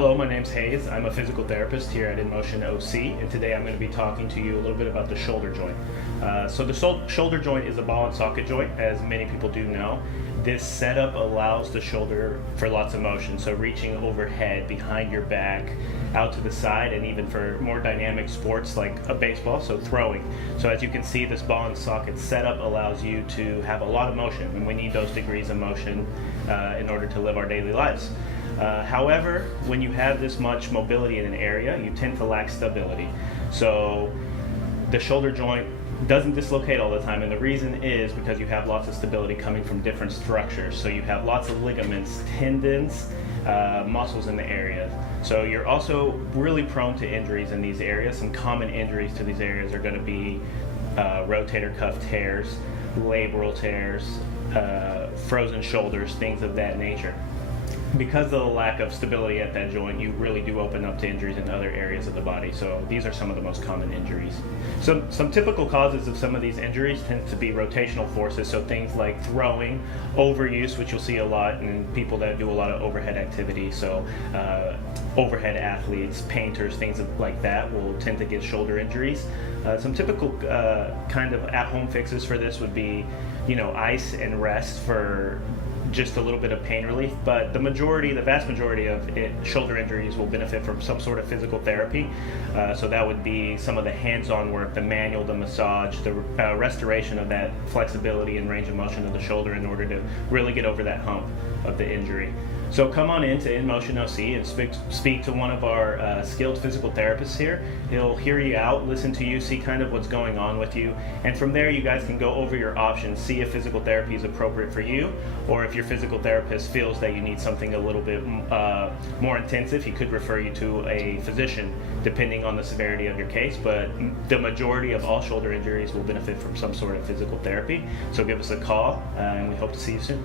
Hello, my name's Hayes. I'm a physical therapist here at InMotion OC, and today I'm going to be talking to you a little bit about the shoulder joint. So the shoulder joint is a ball and socket joint, as many people do know. This setup allows the shoulder for lots of motion, so reaching overhead, behind your back, out to the side, and even for more dynamic sports like a baseball, so throwing. So as you can see, this ball and socket setup allows you to have a lot of motion, and we need those degrees of motion in order to live our daily lives. However, when you have this much mobility in an area, you tend to lack stability. So the shoulder joint doesn't dislocate all the time, and the reason is because you have lots of stability coming from different structures. So you have lots of ligaments, tendons, muscles in the area. So you're also really prone to injuries in these areas. Some common injuries to these areas are going to be rotator cuff tears, labral tears, frozen shoulders, things of that nature. Because of the lack of stability at that joint, you really do open up to injuries in other areas of the body. So these are some of the most common injuries. Some typical causes of some of these injuries tend to be rotational forces, so things like throwing, overuse, which you'll see a lot in people that do a lot of overhead activity. So overhead athletes, painters, things like that will tend to get shoulder injuries. Some typical kind of at-home fixes for this would be, ice and rest for just a little bit of pain relief, but the vast majority of shoulder injuries will benefit from some sort of physical therapy. So that would be some of the hands-on work, the manual, the massage, the restoration of that flexibility and range of motion of the shoulder in order to really get over that hump of the injury. So come on in to InMotion OC and speak to one of our skilled physical therapists here. He'll hear you out, listen to you, see kind of what's going on with you, and from there you guys can go over your options, see if physical therapy is appropriate for you, or if your physical therapist feels that you need something a little bit more intensive, he could refer you to a physician depending on the severity of your case. But the majority of all shoulder injuries will benefit from some sort of physical therapy. So give us a call, and we hope to see you soon.